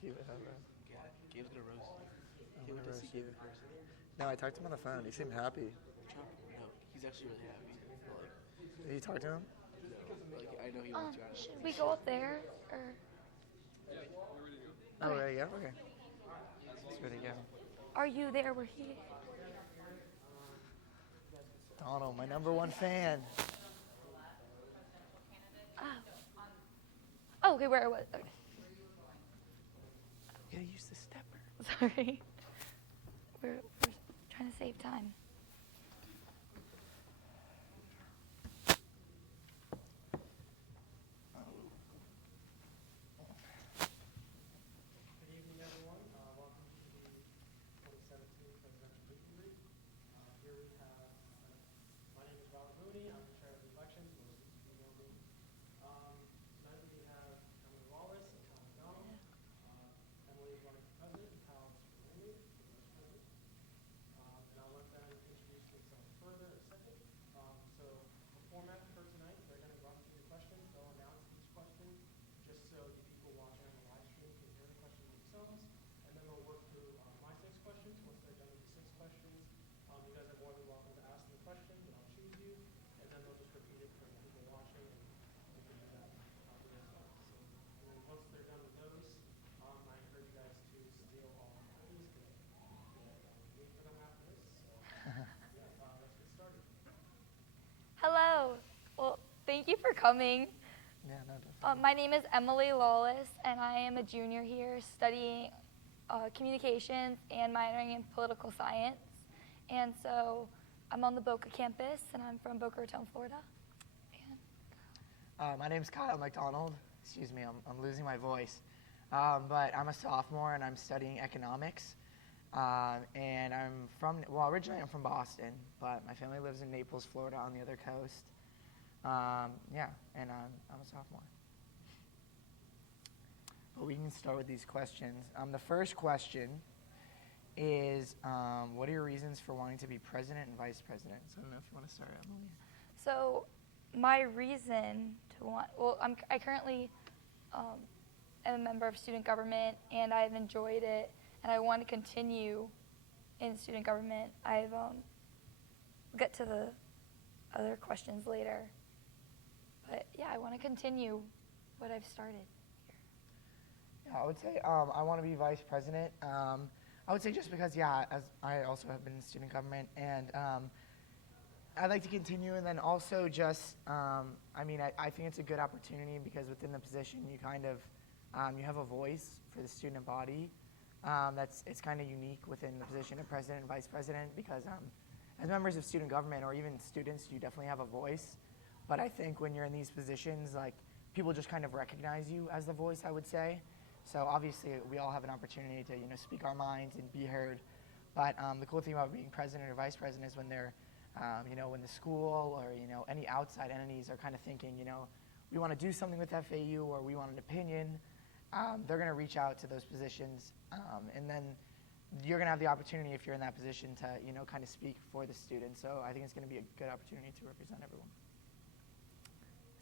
Keep it, bro. Yeah, Gabe's gonna roast you. I'm Can't wait gonna to see roast Gabe you. in person. No, I talked to him on the phone. He seemed happy. No, he's actually really happy. But like, Did you talk to him? no, like I know he wants you on it. Should we go up there or? Oh, ready to go? Okay. It's ready to go. Are you there where he? Donald, my #1 fan. Oh, okay, where I was. Okay. You gotta use the stepper. Sorry. We're trying to save time. Good evening, everyone. Welcome to the 2017 Presidential Meet and Greet. Here we have, my name is Robert Mooney. I'm the chair of the elections. Most of you know me. Tonight we have Emily Wallace and Kyle McDonald. Emily is running for president, and Kyle is for running for vice president. And I'll let them introduce themselves further in a second. So the format for tonight, they're going to run through the questions. They'll announce each question just so the people watching on the live stream can hear the questions themselves. And then we'll work through my 6 questions. Once they're done with the 6 questions, you guys are more than welcome to ask them the question, and I'll choose you. And then they'll just repeat it for the people watching, and we can do that as well. So and then once they're done with those, I encourage you guys to steal all the copies because wait for them after this. So yeah, let's get started. Hello. Well, thank you for coming. Yeah, no, definitely. My name is Emily Lawless, and I am a junior here studying communications and minoring in political science. And so I'm on the Boca campus, and I'm from Boca Raton, Florida. My name's Kyle McDonald. Excuse me, I'm losing my voice. But I'm a sophomore, and I'm studying economics. And originally I'm from Boston, but my family lives in Naples, Florida, on the other coast. And I'm a sophomore. But we can start with these questions. The first question is, what are your reasons for wanting to be president and vice president? So I don't know if you want to start, Emily. So my reason to I currently am a member of student government, and I've enjoyed it, and I want to continue in student government. We'll get to the other questions later. But yeah, I want to continue what I've started here. Yeah, I would say I want to be vice president. I would say just because, as I also have been in student government, and I'd like to continue, and then also just, I think it's a good opportunity because within the position you kind of, you have a voice for the student body. It's kind of unique within the position of president and vice president because as members of student government or even students, you definitely have a voice. But I think when you're in these positions, like, people just kind of recognize you as the voice, I would say. So obviously we all have an opportunity to, speak our minds and be heard. But the cool thing about being president or vice president is when they're, when the school or, any outside entities are kind of thinking, we want to do something with FAU or we want an opinion, they're going to reach out to those positions. And then you're going to have the opportunity, if you're in that position, to, kind of speak for the students. So I think it's going to be a good opportunity to represent everyone.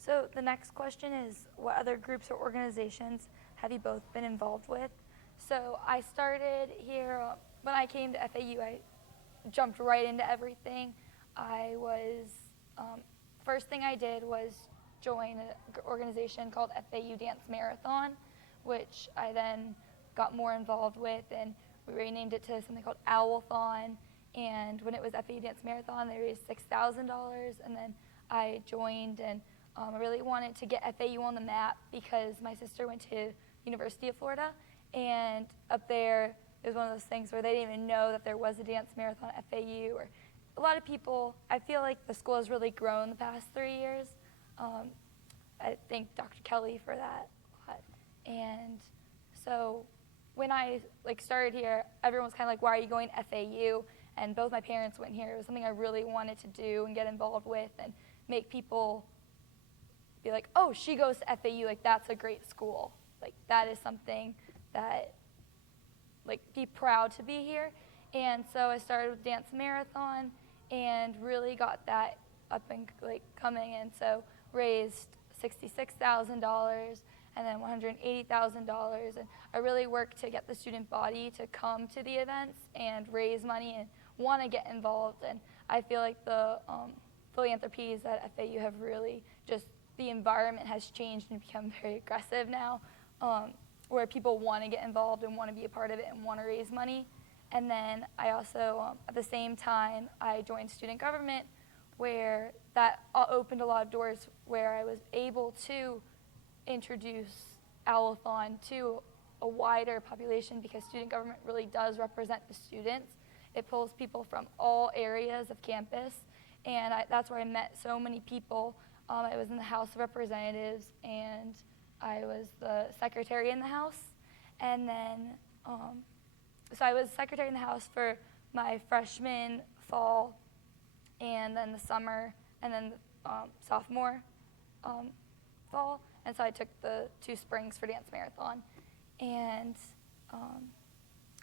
So the next question is, what other groups or organizations have you both been involved with? So I started here, when I came to FAU, I jumped right into everything. First thing I did was join an organization called FAU Dance Marathon, which I then got more involved with, and we renamed it to something called Owlthon. And when it was FAU Dance Marathon, they raised $6,000, and then I joined, and I really wanted to get FAU on the map because my sister went to University of Florida, and up there it was one of those things where they didn't even know that there was a dance marathon at FAU. Or a lot of people, I feel like the school has really grown the past 3 years. I thank Dr. Kelly for that a lot. And so when I started here, everyone was kind of like, why are you going to FAU? And both my parents went here. It was something I really wanted to do and get involved with and make people be like, oh, she goes to FAU, like, that's a great school. Like, that is something that, be proud to be here. And so I started with Dance Marathon and really got that up and, coming, and so raised $66,000. and then $180,000. And I really work to get the student body to come to the events and raise money and want to get involved. And I feel like the philanthropies at FAU have really just, the environment has changed and become very aggressive now, where people want to get involved and want to be a part of it and want to raise money. And then I also, at the same time, I joined student government, where that opened a lot of doors where I was able to introduce Owlathon to a wider population, because student government really does represent the students. It pulls people from all areas of campus, and that's where I met so many people. I was in the House of Representatives, and I was the secretary in the House. And then, so I was secretary in the House for my freshman, fall, and then the summer, and then sophomore fall. And so I took the 2 springs for dance marathon. And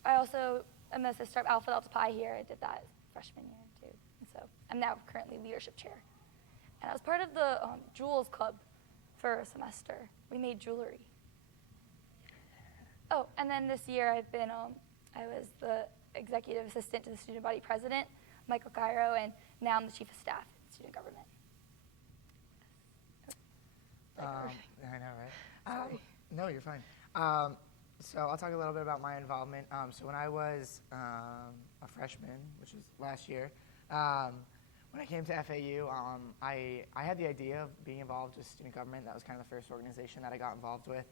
I also am the sister of Alpha Delta Pi here. I did that freshman year too. And so I'm now currently leadership chair. And I was part of the Jewels Club for a semester. We made jewelry. Oh, and then this year I've been, I was the executive assistant to the student body president, Michael Cairo, and now I'm the chief of staff in student government. I know, right? Sorry. No, you're fine. So I'll talk a little bit about my involvement. So when I was a freshman, which was last year, when I came to FAU, I had the idea of being involved with student government. That was kind of the first organization that I got involved with.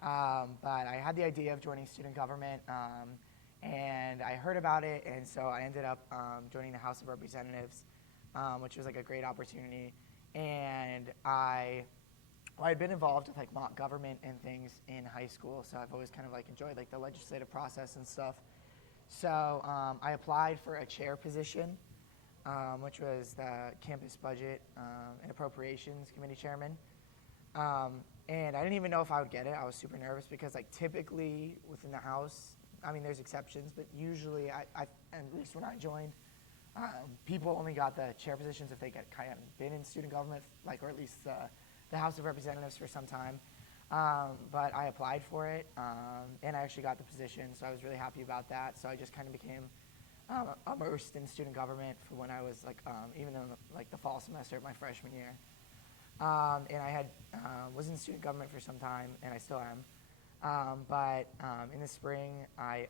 But I had the idea of joining student government, and I heard about it, and so I ended up joining the House of Representatives, which was like a great opportunity. And I'd been involved with like mock government and things in high school, so I've always kind of like enjoyed like the legislative process and stuff. So I applied for a chair position, which was the campus budget and appropriations committee chairman. And I didn't even know if I would get it. I was super nervous because like typically within the House, I mean there's exceptions, but usually at least when I joined, people only got the chair positions if they get kind of been in student government, like, or at least the House of Representatives for some time. But I applied for it, and I actually got the position, so I was really happy about that. So I just kind of became immersed in student government for when I was like, even in like the fall semester of my freshman year. And I was in student government for some time, and I still am. But in the spring, I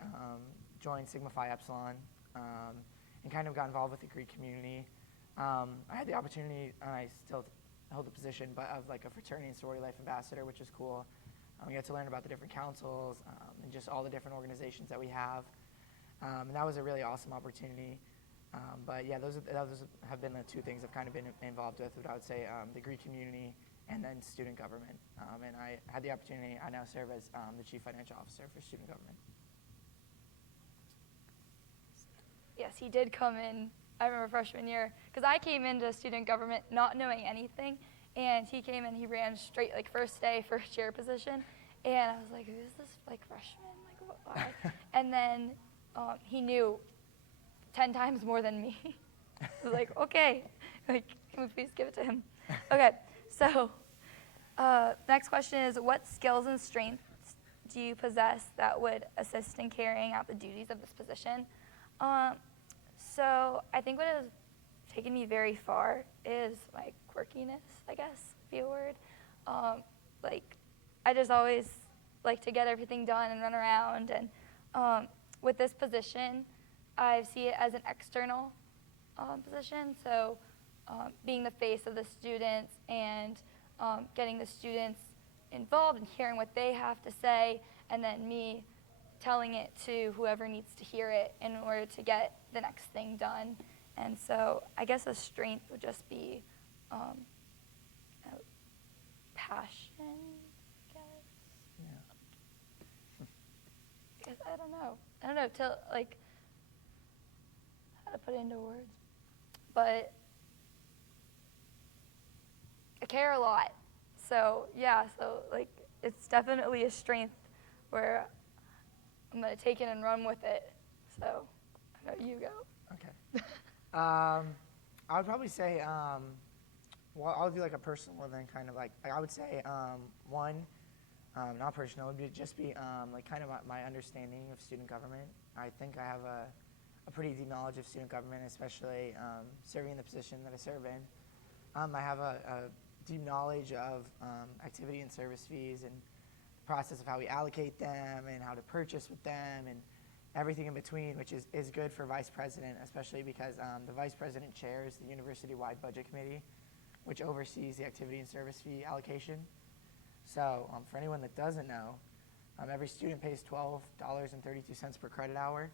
joined Sigma Phi Epsilon and kind of got involved with the Greek community. I had the opportunity, and I still held the position, but of like a fraternity and sorority life ambassador, which is cool. We get to learn about the different councils and just all the different organizations that we have. And that was a really awesome opportunity. But yeah, those have been the 2 things I've kind of been involved with, I would say, the Greek community and then student government. And I had the opportunity, I now serve as the Chief Financial Officer for student government. Yes, he did come in, I remember freshman year, because I came into student government not knowing anything, and he came in, he ran straight, like, first day, first chair position, and I was like, who's this, like, freshman? Like, what? And then he knew 10 times more than me. I was like, okay, like, can we please give it to him? Okay, so next question is, what skills and strengths do you possess that would assist in carrying out the duties of this position? So I think what has taken me very far is my quirkiness, I guess, be a word. Like, I just always like to get everything done and run around. And with this position, I see it as an external position. So being the face of the students and getting the students involved and hearing what they have to say, and then me telling it to whoever needs to hear it in order to get the next thing done. And so I guess a strength would just be passion, I guess. Yeah. I guess I don't know like how to put it into words. But I care a lot. So yeah, so like it's definitely a strength where I'm going to take it and run with it. So, I know you go. Okay. I would probably say, well, I'll do like a personal and then kind of like I would say, one, not personal, it would just be like kind of my understanding of student government. I think I have a pretty deep knowledge of student government, especially serving in the position that I serve in. I have a deep knowledge of activity and service fees and the process of how we allocate them and how to purchase with them and everything in between, which is good for vice president, especially because the vice president chairs the university-wide budget committee, which oversees the activity and service fee allocation. So for anyone that doesn't know, every student pays $12.32 per credit hour,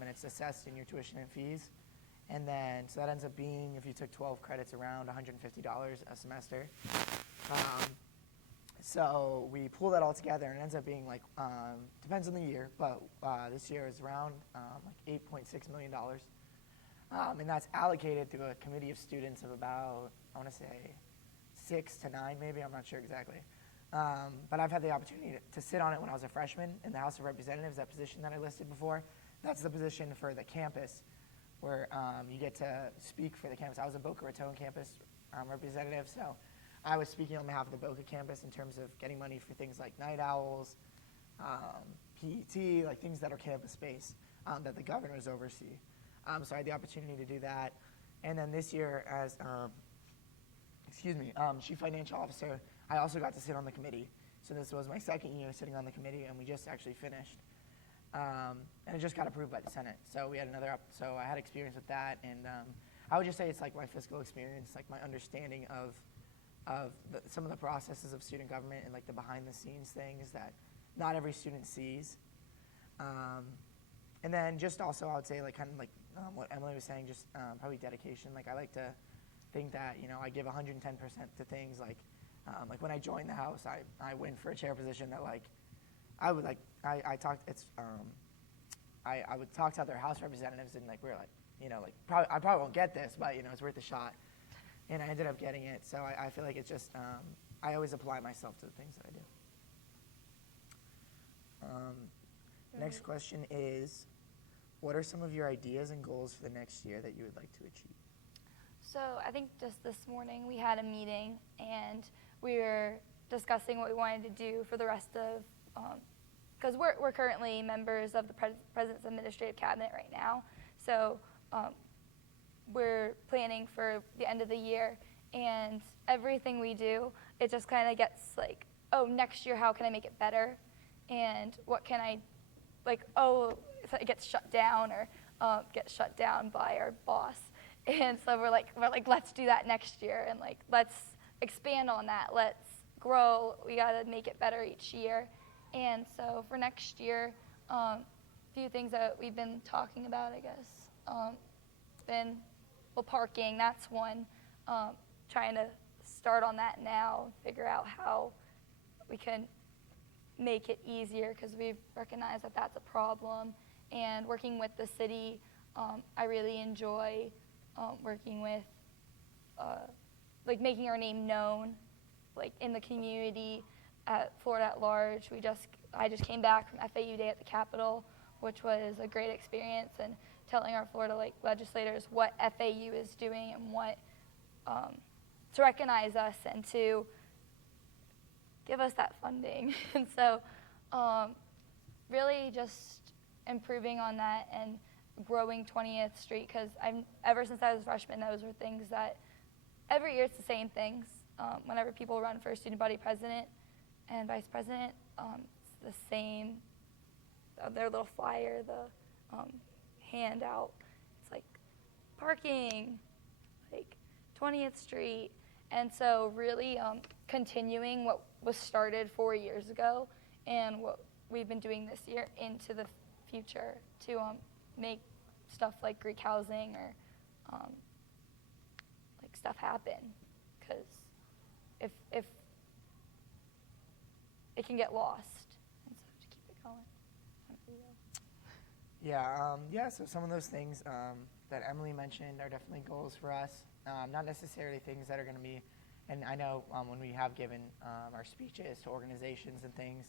and it's assessed in your tuition and fees. And then, so that ends up being, if you took 12 credits, around $150 a semester. So we pull that all together, and it ends up being like, depends on the year, but this year is around like $8.6 million. And that's allocated through a committee of students of about, I want to say, 6 to 9 maybe, I'm not sure exactly. But I've had the opportunity to sit on it when I was a freshman in the House of Representatives, that position that I listed before. That's the position for the campus where you get to speak for the campus. I was a Boca Raton campus representative, so I was speaking on behalf of the Boca campus in terms of getting money for things like night owls, PET, like things that are campus-based that the governors oversee. So I had the opportunity to do that. And then this year as, Chief Financial Officer, I also got to sit on the committee. So this was my second year sitting on the committee, and we just actually finished. And it just got approved by the Senate. So we had so I had experience with that, and I would just say it's like my fiscal experience, like my understanding of some of the processes of student government and like the behind-the-scenes things that not every student sees. And then just also I would say like kind of like what Emily was saying, just probably dedication. Like I like to think that, you know, I give 110% to things like when I joined the House, I went for a chair position that like I would like I talked it's I would talk to other House representatives and like we were like, you know, like I probably won't get this, but you know, it's worth a shot. And I ended up getting it, so I feel like it's just I always apply myself to the things that I do. Next question is, what are some of your ideas and goals for the next year that you would like to achieve? So I think just this morning we had a meeting and we were discussing what we wanted to do for the rest of, because we're currently members of the President's Administrative Cabinet right now. So we're planning for the end of the year, and everything we do, it just kind of gets like, oh, next year, how can I make it better? And what can I, like, oh, if it gets shut down or gets shut down by our boss. And so we're like, let's do that next year, and like, let's expand on that. Let's grow. We got to make it better each year. And so for next year, a few things that we've been talking about, I guess, parking, that's one. Trying to start on that now, figure out how we can make it easier, because we recognize that that's a problem. And working with the city, I really enjoy working with, like making our name known, like in the community, at Florida at large. I just came back from FAU Day at the Capitol, which was a great experience, and telling our Florida legislators what FAU is doing and what to recognize us and to give us that funding. And so really just improving on that and growing 20th Street, because ever since I was a freshman, those were things that every year it's the same things. Whenever people run for student body president and vice president, it's the same, their little flyer, the handout. It's like parking, like 20th Street. And so really continuing what was started 4 years ago and what we've been doing this year into the future to make stuff like Greek housing or like stuff happen. Because if it can get lost, and so to keep it going. Yeah, so some of those things that Emily mentioned are definitely goals for us. Not necessarily things that are going to be, and I know when we have given our speeches to organizations and things,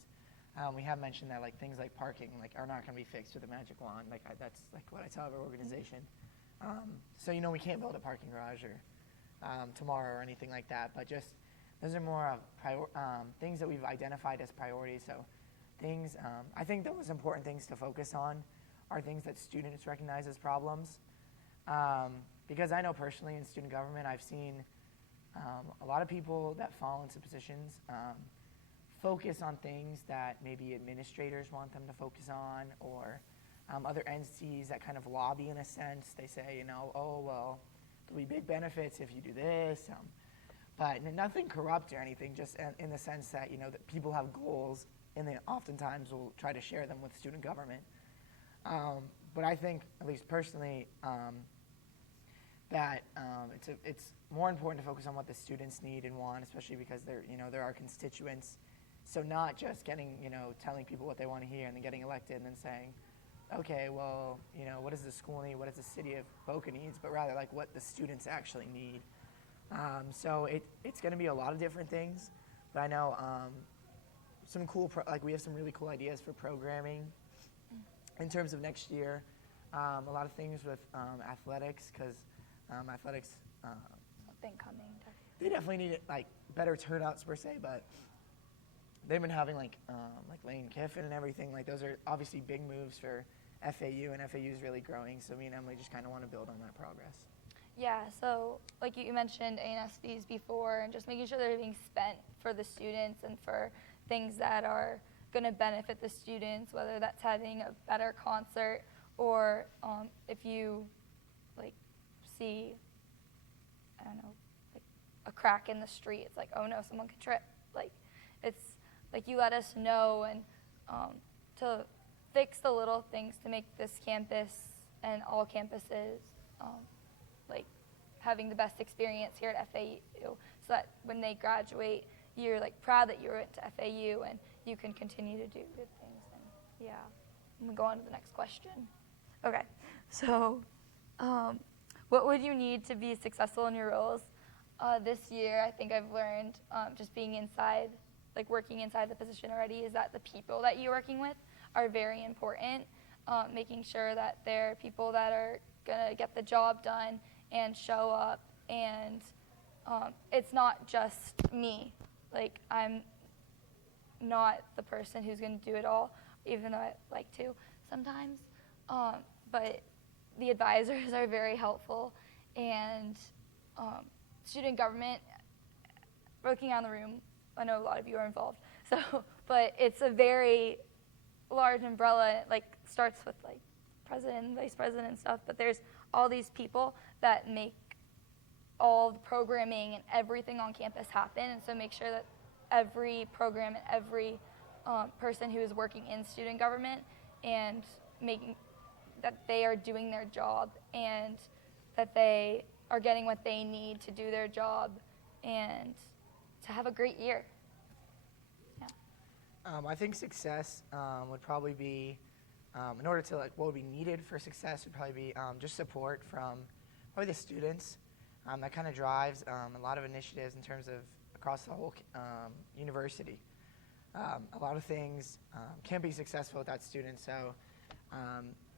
we have mentioned that like things like parking are not going to be fixed with a magic wand. That's like what I tell every organization. So we can't build a parking garage or tomorrow or anything like that, but just those are more of things that we've identified as priorities. So things, I think the most important things to focus on are things that students recognize as problems. Because I know personally in student government, I've seen a lot of people that fall into positions focus on things that maybe administrators want them to focus on, or other entities that kind of lobby in a sense. They say, you know, oh, well, there'll be big benefits if you do this. But nothing corrupt or anything, just in the sense that, you know, that people have goals and they oftentimes will try to share them with student government. But I think, at least personally, that it's more important to focus on what the students need and want, especially because they're our constituents. So not just telling people what they want to hear and then getting elected and then saying, okay, well, you know, what does the school need? What does the city of Boca needs? But rather like what the students actually need. So it's going to be a lot of different things. But I know some cool, we have some really cool ideas for programming in terms of next year. A lot of things with athletics, because athletics, Something coming. they definitely need better turnouts per se, but they've been having like Lane Kiffin and everything. Like those are obviously big moves for FAU, and FAU is really growing. So me and Emily just kind of want to build on that progress. Yeah, so like you mentioned ANSDs before, and just making sure they're being spent for the students and for things that are going to benefit the students, whether that's having a better concert or if you see, I don't know, a crack in the street, it's like, oh no, someone could trip. It's like you let us know, and to fix the little things to make this campus and all campuses having the best experience here at FAU, so that when they graduate, you're proud that you went to FAU and you can continue to do good things. And yeah, I'm gonna go on to the next question. Okay, so what would you need to be successful in your roles? This year, I think I've learned just being inside, working inside the position already, is that the people that you're working with are very important. Making sure that they're people that are gonna get the job done and show up, and it's not just me. I'm not the person who's gonna do it all, even though I like to sometimes. But the advisors are very helpful, and student government, working on the room, I know a lot of you are involved, but it's a very large umbrella. It starts with president and vice president and stuff, but there's all these people that make all the programming and everything on campus happen, and so make sure that every program and every person who is working in student government and making that they are doing their job and that they are getting what they need to do their job and to have a great year. Yeah. I think success would probably be, in order to what would be needed for success would probably be just support from probably the students. That kind of drives a lot of initiatives in terms of across the whole university. A lot of things can't be successful without students. So,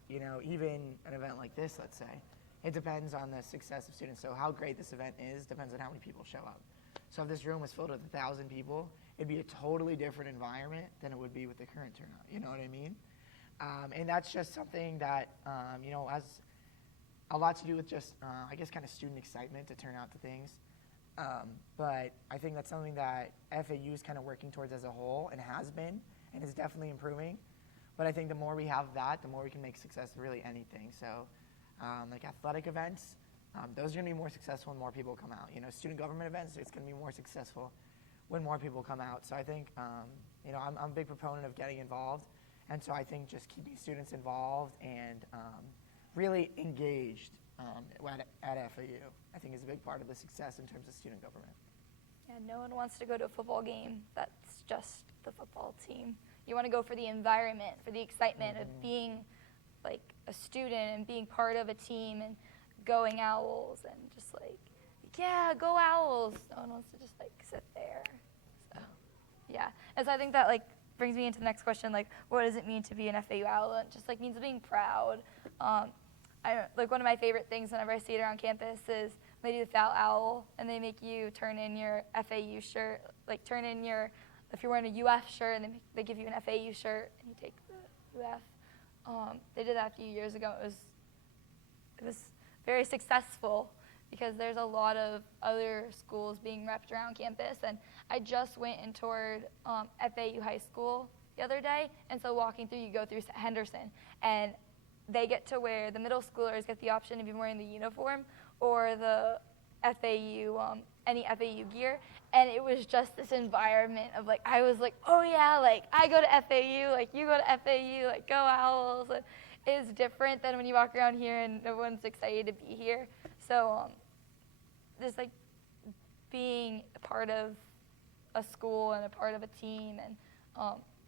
even an event like this, let's say, it depends on the success of students. So how great this event is depends on how many people show up. So if this room was filled with 1,000 people, it'd be a totally different environment than it would be with the current turnout. You know what I mean? And that's just something that, has a lot to do with just, kind of student excitement to turn out to things. But I think that's something that FAU is kind of working towards as a whole and has been and is definitely improving. But I think the more we have that, the more we can make success of really anything. So athletic events, those are going to be more successful when more people come out. Student government events, it's going to be more successful when more people come out. So I think, I'm a big proponent of getting involved. And so I think just keeping students involved and really engaged at FAU, I think is a big part of the success in terms of student government. Yeah, no one wants to go to a football game that's just the football team. You want to go for the environment, for the excitement of being a student and being part of a team and going Owls and just yeah, go Owls. No one wants to just sit there. So yeah, and so I think that brings me into the next question, what does it mean to be an FAU Owl? It just means being proud. One of my favorite things whenever I see it around campus is They do the FAU owl, and they make you turn in your FAU shirt, like turn in your, if you're wearing a UF shirt, and they give you an FAU shirt, and you take the UF. They did that a few years ago. It was very successful because there's a lot of other schools being repped around campus. And I just went and toured FAU High School the other day, and so walking through, you go through Henderson, and they get to wear, the middle schoolers get the option of even wearing the uniform or the FAU, any FAU gear, and it was just this environment of like, I was like, oh yeah, like I go to FAU, like you go to FAU, like go Owls. And it's different than when you walk around here and everyone's excited to be here. So just like being a part of a school and a part of a team and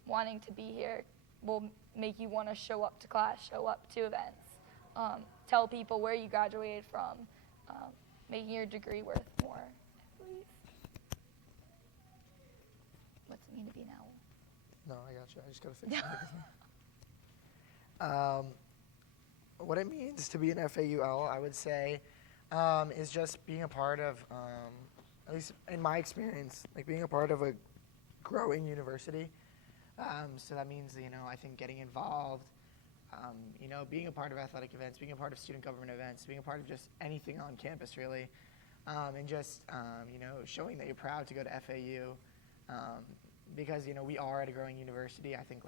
wanting to be here will make you want to show up to class, show up to events, tell people where you graduated from, making your degree worth more, I believe. What's it mean to be an owl? No, I got you. I just got to fix it. What it means to be an FAU owl, I would say, is just being a part of, at least in my experience, like being a part of a growing university. So that means, I think getting involved, being a part of athletic events, being a part of student government events, being a part of just anything on campus, really, and just, showing that you're proud to go to FAU, because, we are at a growing university. I think,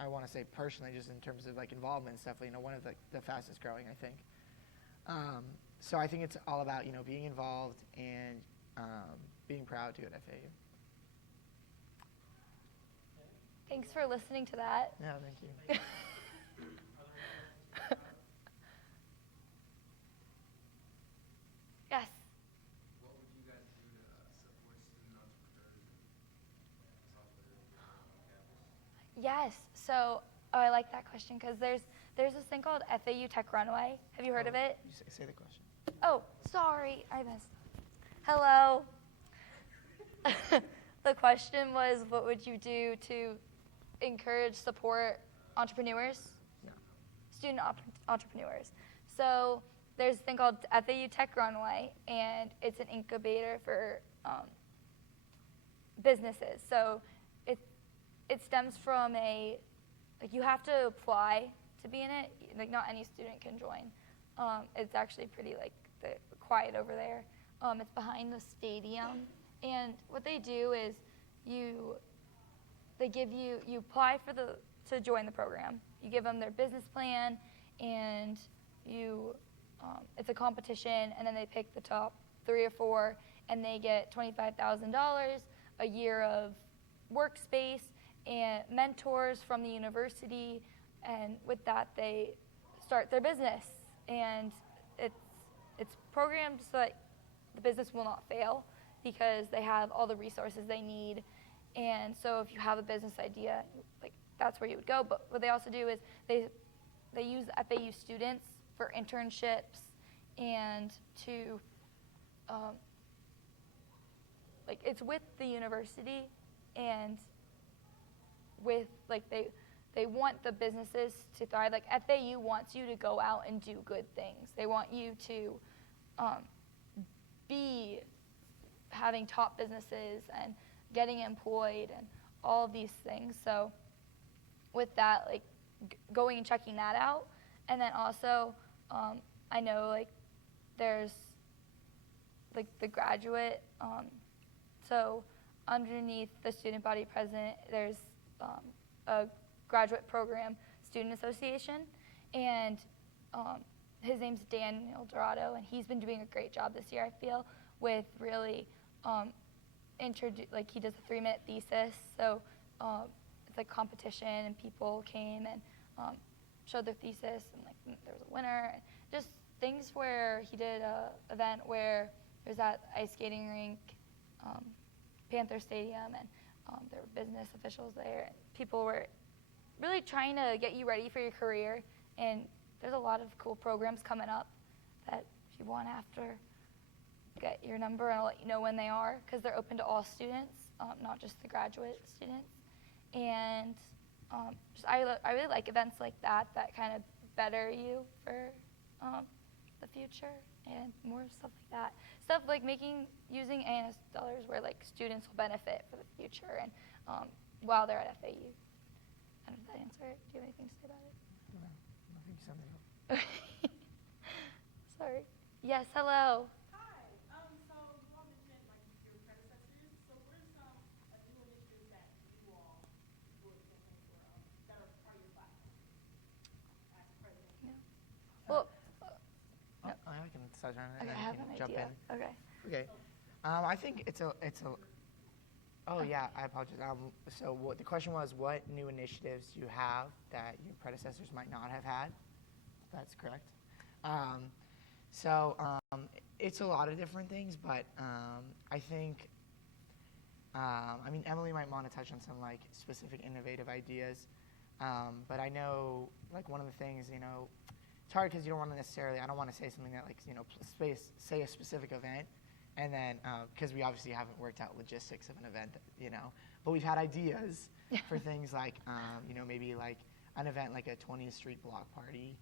I want to say personally, just in terms of, involvement and stuff, one of the fastest growing, I think. So I think it's all about, being involved and being proud to go to FAU. Thanks for listening to that. Yeah, thank you. Yes. What would you guys do to support student entrepreneurs and software on campus? Yes. So, I like that question because there's this thing called FAU Tech Runway. Have you heard of it? You say the question. Oh, sorry, I missed. Hello. The question was, what would you do to encourage, support entrepreneurs? Yeah. Student entrepreneurs. So there's a thing called FAU Tech Runway, and it's an incubator for businesses. So it stems from you have to apply to be in it. Like not any student can join. It's actually pretty quiet over there. It's behind the stadium, and what they do is you apply to join the program. You give them their business plan, and it's a competition, and then they pick the top 3 or 4, and they get $25,000, a year of workspace, and mentors from the university, and with that they start their business. And it's programmed so that the business will not fail because they have all the resources they need. And so if you have a business idea, that's where you would go. But what they also do is they use FAU students for internships and to it's with the university, and with they want the businesses to thrive. FAU wants you to go out and do good things. They want you to be having top businesses and getting employed and all of these things. So with that, going and checking that out. And then also, I know there's the graduate. So underneath the student body president, there's a graduate program student association, and his name's Daniel Dorado, and he's been doing a great job this year, I feel, with really he does a 3-minute thesis. So it's competition, and people came and showed their thesis, and there was a winner. Just things where he did a event where there's that ice skating rink, Panther Stadium, and there were business officials there, and people were really trying to get you ready for your career. And there's a lot of cool programs coming up that if you want after, get your number and I'll let you know when they are, because they're open to all students, not just the graduate students. And I really like events like that kind of better you for the future. and more stuff like that. Stuff like using ANS dollars where like students will benefit for the future and while they're at FAU. I don't know if that answer it. Do you have anything to say about it? No, I think you summed it up. Sorry. Yes, hello. Hi. So you all mentioned like your predecessors. So what are some new initiatives that you all would campaign for that are part of your platform as president? Yeah. Well, I can touch on it and okay, I then have you an can jump idea. in. Okay. Okay. I think it's a. Oh yeah, I apologize. So the question was, what new initiatives do you have that your predecessors might not have had? That's correct. It's a lot of different things, but I think. I mean, Emily might want to touch on some like specific innovative ideas, but I know like one of the things, it's hard because you don't want to necessarily. I don't want to say something that like say a specific event. And then, because we obviously haven't worked out logistics of an event, but we've had ideas for things like, maybe like an event like a 20th Street block party,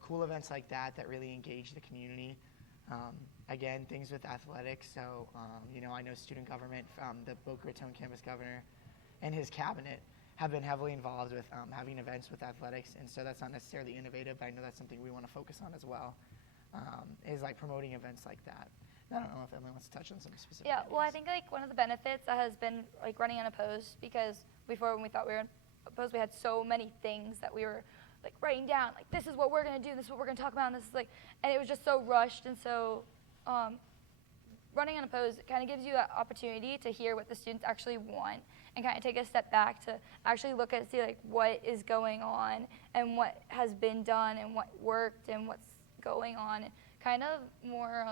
cool events like that that really engage the community. Again, things with athletics. So, I know student government, the Boca Raton campus governor and his cabinet have been heavily involved with having events with athletics. And so that's not necessarily innovative, but I know that's something we want to focus on as well, is like promoting events like that. I don't know if Emily wants to touch on some specific Yeah, well, I ideas. think like one of the benefits that has been like running unopposed, because before when we thought we were opposed, we had so many things that we were like writing down, like this is what we're gonna do, this is what we're gonna talk about, and this is like, and it was just so rushed, and so running unopposed kind of gives you that opportunity to hear what the students actually want and kind of take a step back to actually look at see like what is going on and what has been done and what worked and what's going on, and kind of more.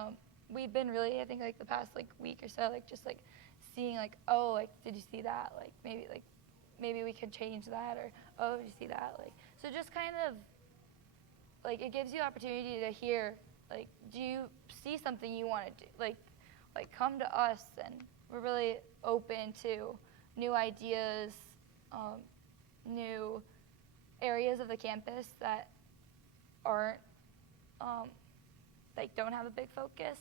We've been really, I think, like the past like week or so, like just like seeing like, oh, like did you see that? Like maybe we could change that, or oh, did you see that? Like so, just kind of like it gives you opportunity to hear like, do you see something you want to do? Like come to us, and we're really open to new ideas, new areas of the campus that aren't like don't have a big focus.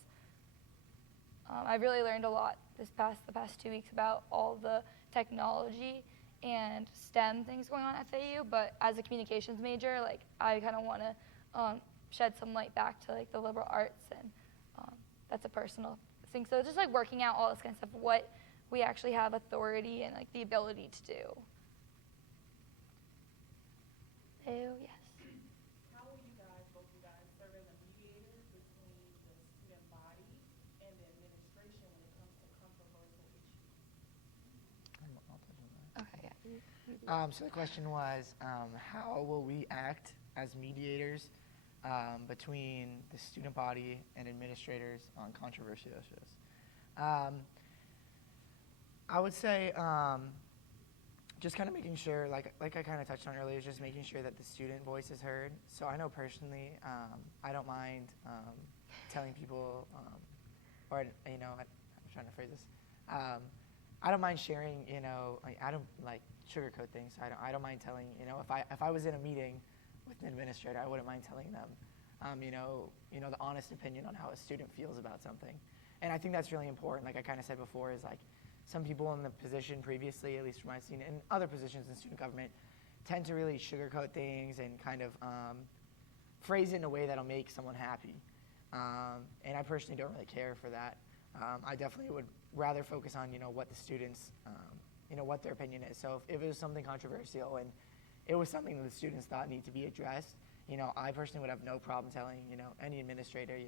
I've really learned a lot the past 2 weeks about all the technology and STEM things going on at FAU, but as a communications major, like I kind of want to shed some light back to like the liberal arts, and that's a personal thing. So just like working out all this kind of stuff, what we actually have authority and like the ability to do. Oh yes. How will you guys, both you guys, serve as a mediator between the student body and the administration when it comes to controversial issues? I'll touch on that. Okay. Yeah. So the question was, how will we act as mediators between the student body and administrators on controversial issues? I would say just kind of making sure, like I kind of touched on earlier, just making sure that the student voice is heard. So I know personally, I don't mind telling people, or I'm trying to phrase this. I don't mind sharing, I don't like sugarcoat things. So I don't mind telling, if I was in a meeting with an administrator, I wouldn't mind telling them, the honest opinion on how a student feels about something. And I think that's really important. Like I kind of said before, is like some people in the position previously, at least from what I've seen, and other positions in student government, tend to really sugarcoat things and kind of phrase it in a way that'll make someone happy. And I personally don't really care for that. I definitely would rather focus on, what the students, what their opinion is. So if it was something controversial and it was something that the students thought needed to be addressed, I personally would have no problem telling, any administrator,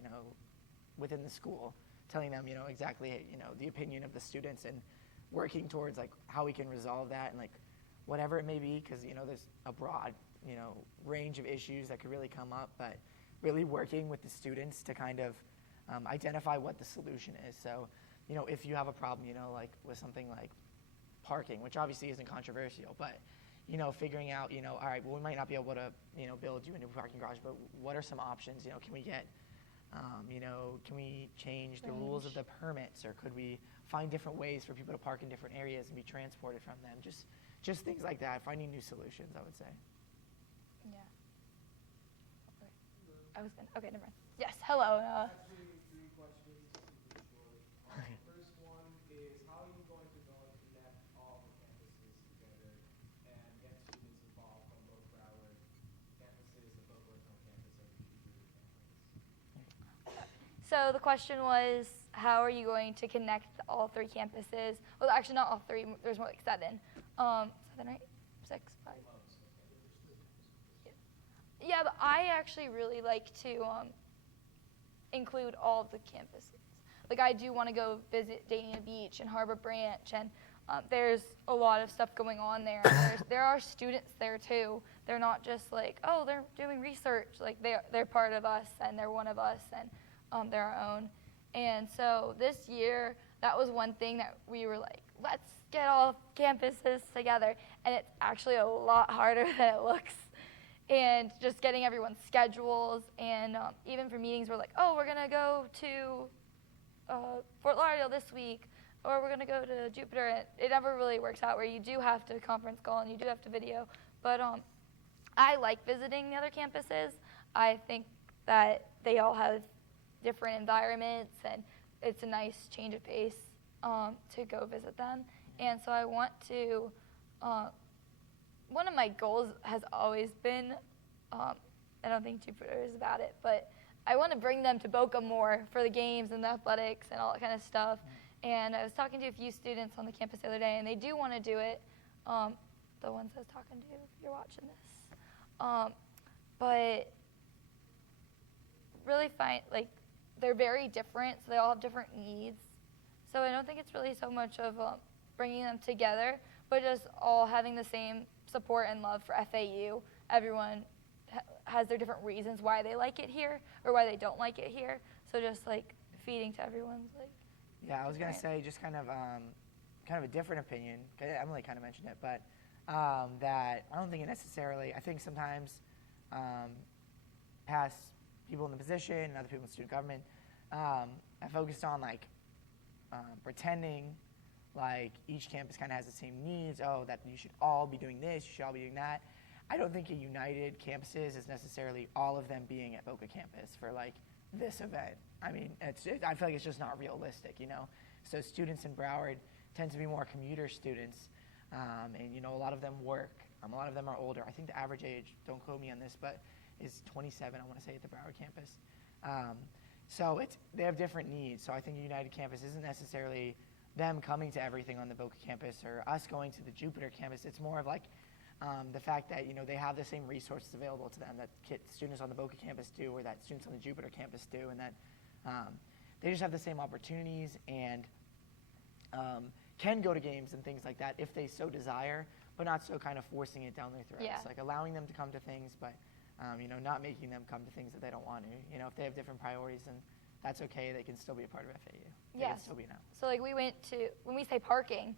within the school, telling them, exactly, the opinion of the students and working towards like how we can resolve that and like whatever it may be, because, there's a broad, range of issues that could really come up, but really working with the students to kind of identify what the solution is. So, if you have a problem, like with something like parking, which obviously isn't controversial, but, figuring out, all right, well, we might not be able to, build you a new parking garage, but what are some options? Can we get, can we change the rules of the permits, or could we find different ways for people to park in different areas and be transported from them? Just things like that, finding new solutions, I would say. Yeah. Okay, never mind. Yes, hello. Actually, three questions to keep it short. The first one is how are you going to go and connect all the campuses together and get students involved from both Broward campuses, the Boca Raton campus, and the Jupiter campus? So the question was, how are you going to connect all three campuses? Well, actually, not all three. There's more like seven. 7, right? 6, 5. Yeah, but I actually really like to include all of the campuses. Like, I do want to go visit Dania Beach and Harbor Branch, and there's a lot of stuff going on there. And there are students there too. They're not just like, oh, they're doing research. Like, they're part of us, and they're one of us, and they're our own. And so this year, that was one thing that we were like, let's get all campuses together. And it's actually a lot harder than it looks. And just getting everyone's schedules, and even for meetings, we're like, oh, we're going to go to Fort Lauderdale this week, or we're going to go to Jupiter. And it never really works out where you do have to conference call and you do have to video. But I like visiting the other campuses. I think that they all have different environments, and it's a nice change of pace to go visit them. And so I want to one of my goals has always been, I don't think Jupiter is about it, but I want to bring them to Boca more for the games and the athletics and all that kind of stuff. And I was talking to a few students on the campus the other day, and they do want to do it, the ones I was talking to, if you're watching this. But really like, they're very different, so they all have different needs. So I don't think it's really so much of bringing them together, but just all having the same support and love for FAU. Everyone has their different reasons why they like it here or why they don't like it here. So just like feeding to everyone's like. Yeah, I was gonna say just kind of a different opinion. Emily kind of mentioned it, but that I don't think it necessarily. I think sometimes past people in the position and other people in student government have focused on like pretending like each campus kind of has the same needs. Oh, that you should all be doing this, you should all be doing that. I don't think a united campuses is necessarily all of them being at Boca campus for like this event. I mean, I feel like it's just not realistic, you know. So students in Broward tend to be more commuter students, and you know, a lot of them work. A lot of them are older. I think the average age, don't quote me on this, but is 27, I want to say, at the Broward campus. So they have different needs. So I think a united campus isn't necessarily them coming to everything on the Boca campus or us going to the Jupiter campus. It's more of like the fact that, you know, they have the same resources available to them that students on the Boca campus do or that students on the Jupiter campus do, and that they just have the same opportunities and can go to games and things like that if they so desire, but not so kind of forcing it down their throats. Yeah. Like allowing them to come to things, but you know, not making them come to things that they don't want to. You know, if they have different priorities, then that's okay. They can still be a part of FAU. They can Yes. still be an out. So like we went to, when we say parking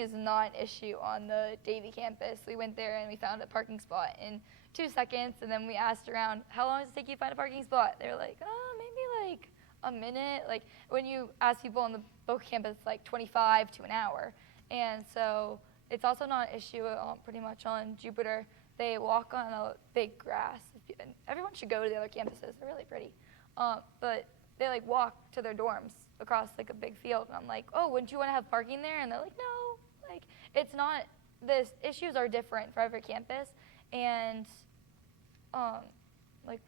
is not an issue on the Davie campus. We went there and we found a parking spot in 2 seconds, and then we asked around, how long does it take you to find a parking spot? They were like, maybe like a minute. Like when you ask people on the Boca campus, it's like 25 to an hour. And so it's also not an issue pretty much on Jupiter. They walk on a big grass. And everyone should go to the other campuses. They're really pretty. But they like walk to their dorms across like a big field. And I'm like, oh, wouldn't you want to have parking there? And they're like, no. Like it's not. The issues are different for every campus. And like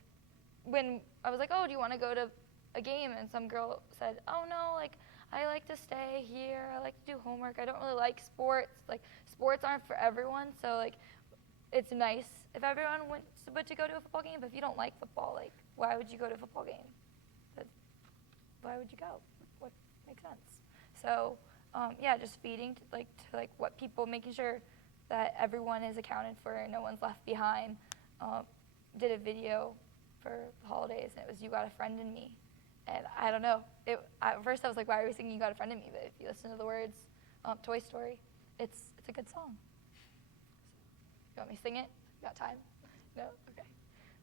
when I was like, oh, do you want to go to a game? And some girl said, oh no, like I like to stay here. I like to do homework. I don't really like sports. Like sports aren't for everyone. So like it's nice if everyone went to go to a football game, but if you don't like football, like, why would you go to a football game? Why would you go? What makes sense? So, yeah, just feeding to what people, making sure that everyone is accounted for and no one's left behind. Did a video for the holidays, and it was "You Got a Friend in Me," and I don't know. At first, I was like, "Why are we singing You Got a Friend in Me?" But if you listen to the words, Toy Story, it's a good song. You want me to sing it? Got time? No? Okay.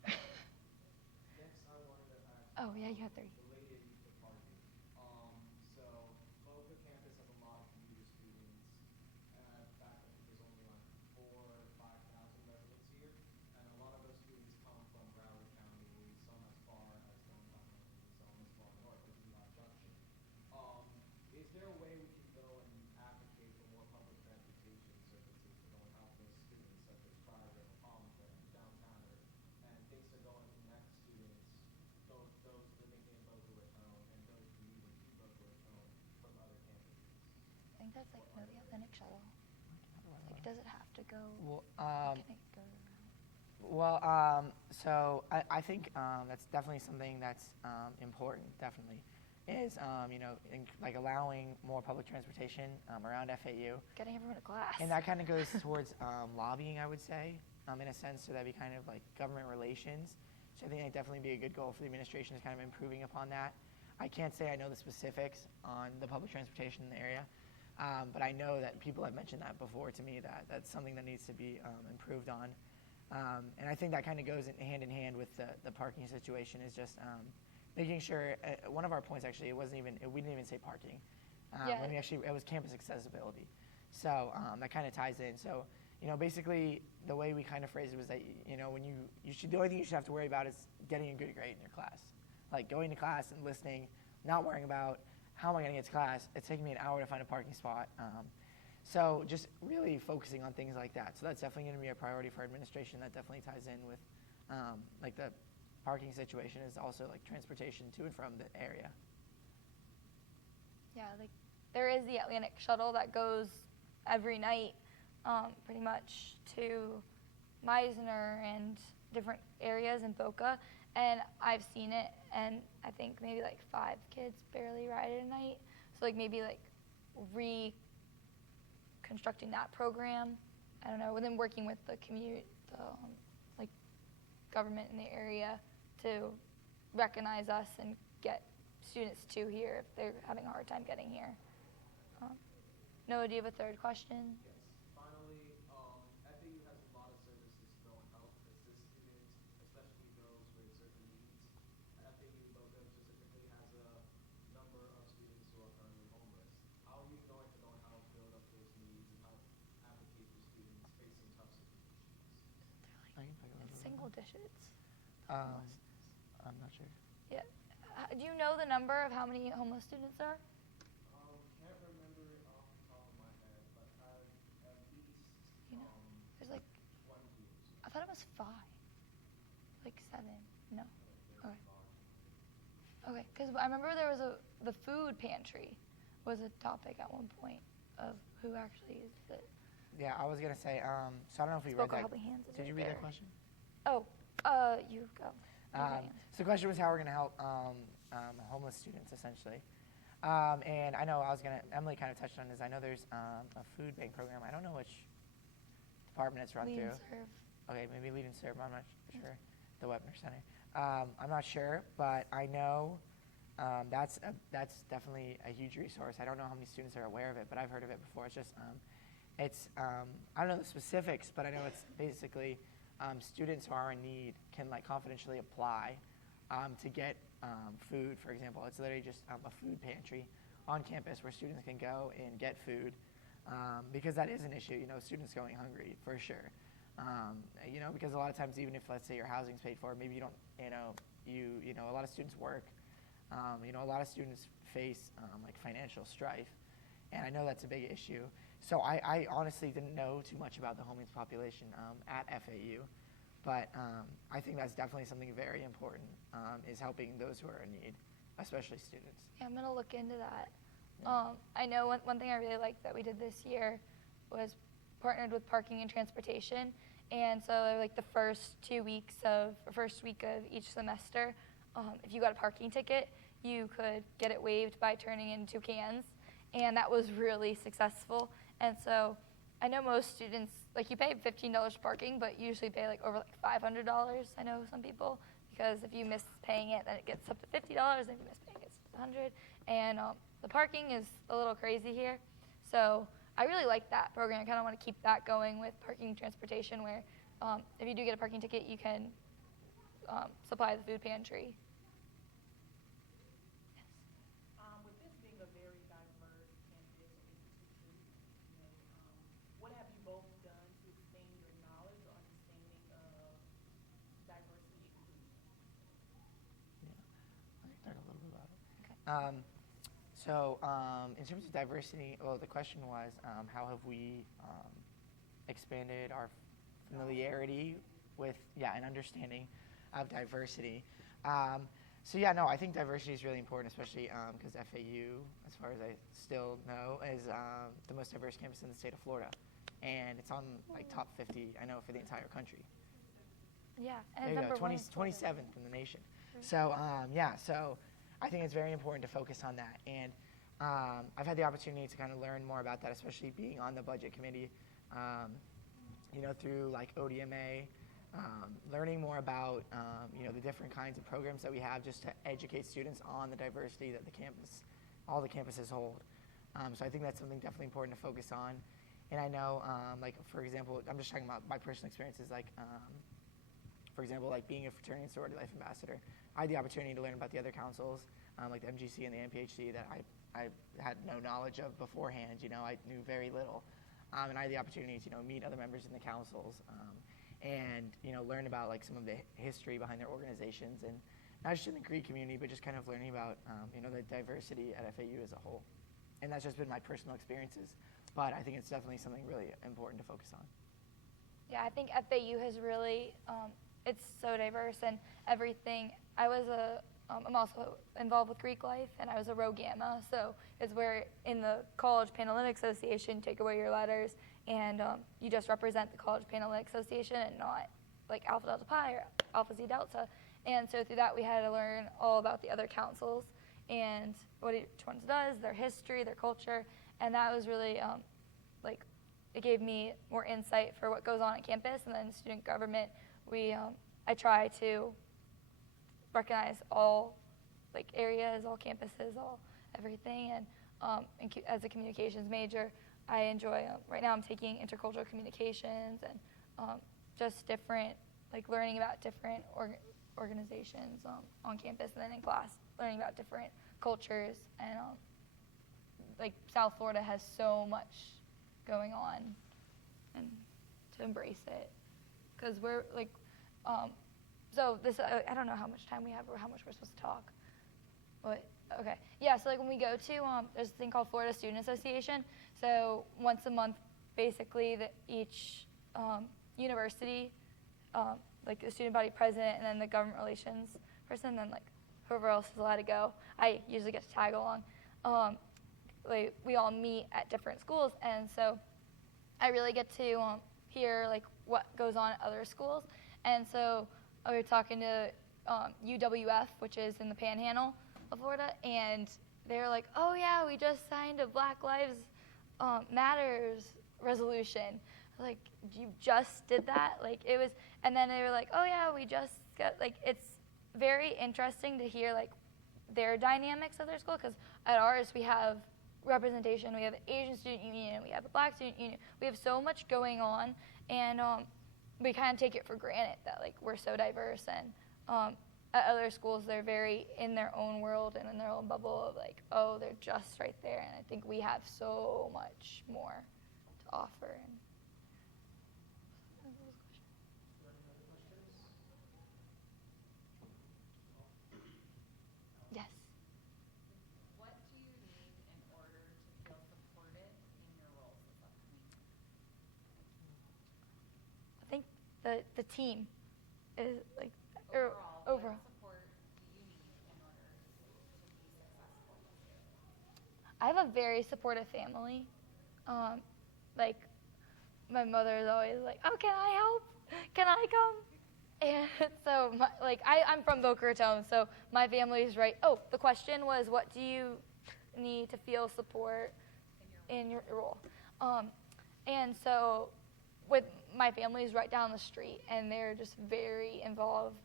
Next, I wanted to ask. Oh, yeah, you have 30. Related to parking. So Boca campus have a lot of commuter students. In fact, I think there's only like 4,000 or 5,000 residents here, and a lot of those students come from Broward County, some as far as 95 does it have to go? Well, Can it go around? Well, so I think that's definitely something that's important. Definitely, is like allowing more public transportation around FAU, Getting everyone to class. and that kind of goes towards lobbying, I would say, in a sense. So that'd be kind of like government relations. So I think that'd definitely be a good goal for the administration, is kind of improving upon that. I can't say I know the specifics on the public transportation in the area, but I know that people have mentioned that before to me, that that's something that needs to be improved on. And I think that kind of goes in hand with the parking situation, is just making sure, one of our points actually, we didn't even say parking. Yeah. It was campus accessibility. So that kind of ties in. So, basically the way we kind of phrased it was that, the only thing you should have to worry about is getting a good grade in your class. Like going to class and listening, not worrying about how am I going to get to class. It's taking me an hour to find a parking spot. So just really focusing on things like that. So that's definitely going to be a priority for administration. That definitely ties in with like the parking situation, is also like transportation to and from the area. Yeah, like there is the Atlantic shuttle that goes every night, pretty much to Meisner and different areas in Boca, and I've seen it, and I think maybe like 5 kids barely ride it a night. So like maybe like reconstructing that program, I don't know, and then working with the like government in the area to recognize us and get students to here if they're having a hard time getting here. Noah, do you have a third question? Yes. Finally, FAU has a lot of services to go and help assist students, especially those with certain needs. FAU Boca specifically has a number of students who are currently homeless. How are you going to go and help build up those needs and help advocate for students facing tough situations? It's single digits. I'm not sure. Yeah. Do you know the number of how many homeless students there are? Can't remember it off the top of my head, but at least You know, there's like 20 or so. I thought it was 5, like 7. No. Okay. Okay, because I remember there was the food pantry was a topic at one point of who actually is it. Yeah, I was gonna say. So I don't know if we read Spoke that. Helping Hands is Did right you read there. that question? Oh, you go. So the question was how we're going to help homeless students, essentially. And I know Emily kind of touched on this. I know there's a food bank program. I don't know which department it's run Lead through. and serve. Okay, maybe Lead and Serve. I'm not sure. The Webner Center. I'm not sure, but I know that's definitely a huge resource. I don't know how many students are aware of it, but I've heard of it before. It's just, I don't know the specifics, but I know it's basically students who are in need can like confidentially apply to get food. For example, it's literally just a food pantry on campus where students can go and get food, because that is an issue. Students going hungry for sure. Because a lot of times, even if let's say your housing's paid for, maybe you don't. A lot of students work. A lot of students face like financial strife, and I know that's a big issue. So I honestly didn't know too much about the homeless population at FAU, but I think that's definitely something very important, is helping those who are in need, especially students. Yeah, I'm gonna look into that. I know one thing I really liked that we did this year was partnered with parking and transportation, and so like the first week of each semester, if you got a parking ticket, you could get it waived by turning in 2 cans, and that was really successful. And so I know most students, like you pay $15 for parking, but you usually pay like over like $500. I know some people, because if you miss paying it, then it gets up to $50, and if you miss paying it, it's $100. And the parking is a little crazy here. So I really like that program. I kind of want to keep that going with parking and transportation, where if you do get a parking ticket, you can supply the food pantry. With this being a very diverse campus or institution, what have you both done to expand your knowledge or understanding of diversity and inclusion? I can talk a little bit about it. Okay. In terms of diversity, well, the question was, how have we expanded our familiarity with, and understanding of diversity. I think diversity is really important, especially because FAU, as far as I still know, is the most diverse campus in the state of Florida. and it's on like top 50, I know, for the entire country. Yeah, There and you go, number 20, one is 27th in the nation. So yeah, so I think it's very important to focus on that. And I've had the opportunity to kind of learn more about that, especially being on the budget committee, you know, through like ODMA, learning more about, you know, the different kinds of programs that we have just to educate students on the diversity that the campus, all the campuses hold. So I think that's something definitely important to focus on. And I know, like, for example, I'm just talking about my personal experiences, like, for example, like being a fraternity and sorority life ambassador. I had the opportunity to learn about the other councils, like the MGC and the MPHC, that I had no knowledge of beforehand. You know, I knew very little. And I had the opportunity to, you know, meet other members in the councils and, you know, learn about like some of the history behind their organizations, and not just in the Greek community, but just kind of learning about, you know, the diversity at FAU as a whole. And that's just been my personal experiences, but I think it's definitely something really important to focus on. Yeah, I think FAU has really, it's so diverse and everything. I'm also involved with Greek life, and I was a Rho Gamma, so it's where in the College Panhellenic Association, take away your letters, and you just represent the College Panhellenic Association and not like Alpha Delta Pi or Alpha Zeta Delta. And so through that, we had to learn all about the other councils and what each one does, their history, their culture, and that was really like, it gave me more insight for what goes on at campus. And then student government, I try to recognize all like areas, all campuses, all everything. And as a communications major, I enjoy, right now I'm taking intercultural communications and just different, like learning about different organizations on campus, and then in class, learning about different cultures. And like South Florida has so much going on, and to embrace it. Because we're like, so this, I don't know how much time we have or how much we're supposed to talk. But, okay. Yeah, so like when we go to, there's a thing called Florida Student Association. So once a month, basically, each university, like the student body president and then the government relations person, then like whoever else is allowed to go, I usually get to tag along. Like we all meet at different schools, and so I really get to hear like what goes on at other schools. And so we were talking to UWF, which is in the Panhandle of Florida, and they were like, "Oh yeah, we just signed a Black Lives Matters resolution." Like, you just did that? Like it was, and then they were like, "Oh yeah, we just got," like, it's very interesting to hear like their dynamics of their school, because at ours we have representation, we have an Asian student union, we have a Black student union, we have so much going on, and we kind of take it for granted that like we're so diverse. And at other schools, they're very in their own world and in their own bubble of like, oh, they're just right there. And I think we have so much more to offer. And yes. What do you need in order to feel supported in your roles as upcoming? I think the team is like Overall, what support do you need in order to be successful this year? I have a very supportive family. Like, my mother is always like, "Oh, can I help? Can I come?" And so, I'm from Boca Raton, so my family is right. Oh, the question was, what do you need to feel support in your role? And so, with my family is right down the street, and they're just very involved.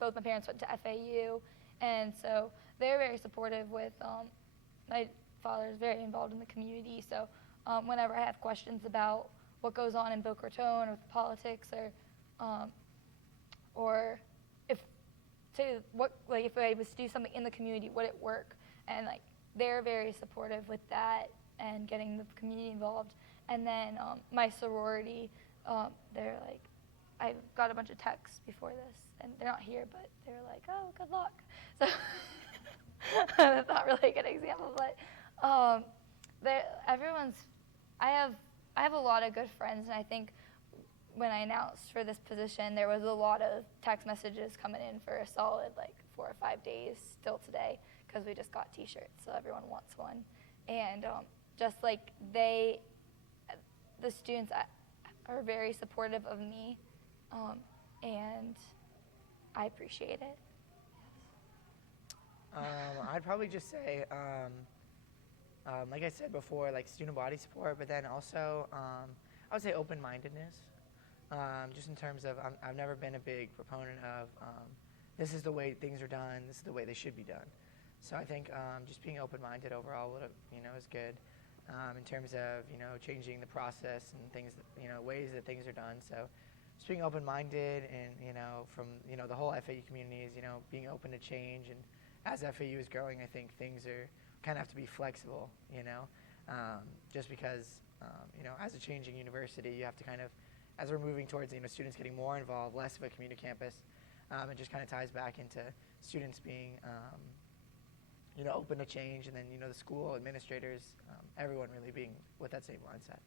Both my parents went to FAU, and so they're very supportive with, my father is very involved in the community, so whenever I have questions about what goes on in Boca Raton or with politics, or if I was to do something in the community, would it work? And like they're very supportive with that and getting the community involved. And then my sorority, they're like, I got a bunch of texts before this, and they're not here, but they're like, "Oh, good luck." So that's not really a good example, but I have a lot of good friends, and I think when I announced for this position, there was a lot of text messages coming in for a solid like 4 or 5 days still today, because we just got T-shirts, so everyone wants one. And just like they the students are very supportive of me, and I appreciate it. I'd probably just say, like I said before, like student body support, but then also I would say open-mindedness. Just in terms of, I've never been a big proponent of this is the way things are done, this is the way they should be done. So I think just being open-minded overall is good in terms of changing the process and things, ways that things are done. So just being open-minded and from the whole FAU community is being open to change. And as FAU is growing, I think things are kind of have to be flexible. Just because as a changing university, you have to kind of, as we're moving towards students getting more involved, less of a community campus, it just kind of ties back into students being open to change, and then the school administrators, everyone really being with that same mindset.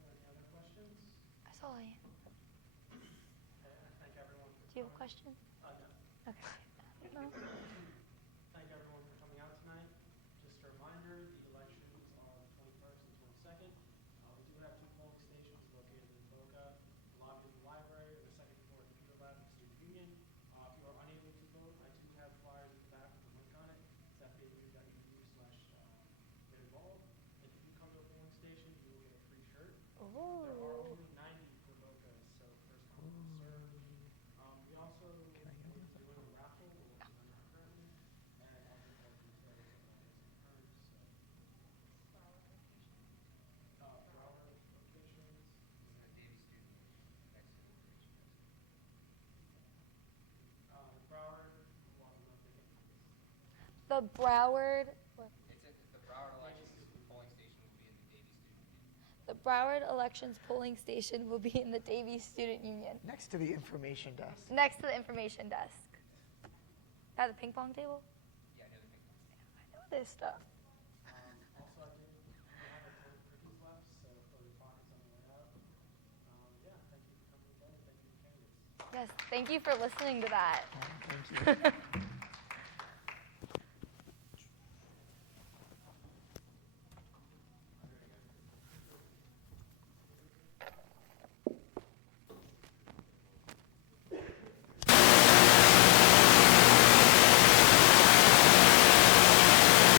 Any other questions? That's all I am. Okay, I thank everyone for Do you have a coming. question? No. Okay. No. Thank everyone for coming out tonight. Just a reminder, the elections are the 21st and 22nd. We do have 2 polling stations located in Boca, the lobby of the library, or the second floor computer lab of the student union. If you are unable to vote, I do have flyers at the back with a link on it. It's fau.edu/get involved. If you come to a polling station, you will get a free shirt. There are Ooh. only 90 for Boca, so first come, first serve. We also will be doing a raffle, we're working on that currently, and I'll get more details on that as it occurs. Broward locations. The Broward, well, I don't know if they get this. The Broward. What? The Broward elections polling station will be in the Davie Student Union. The Broward elections polling station will be in the Davies Student Union, Next to the information desk. next to the information desk. At the ping pong table? Yeah, near the ping pong. I know this stuff. Also, I do have a ton of cookies left, so fill your pockets on the way out. Yeah, thank you for coming today, and thank you to candidates. Yes, thank you for listening to that. Thank you.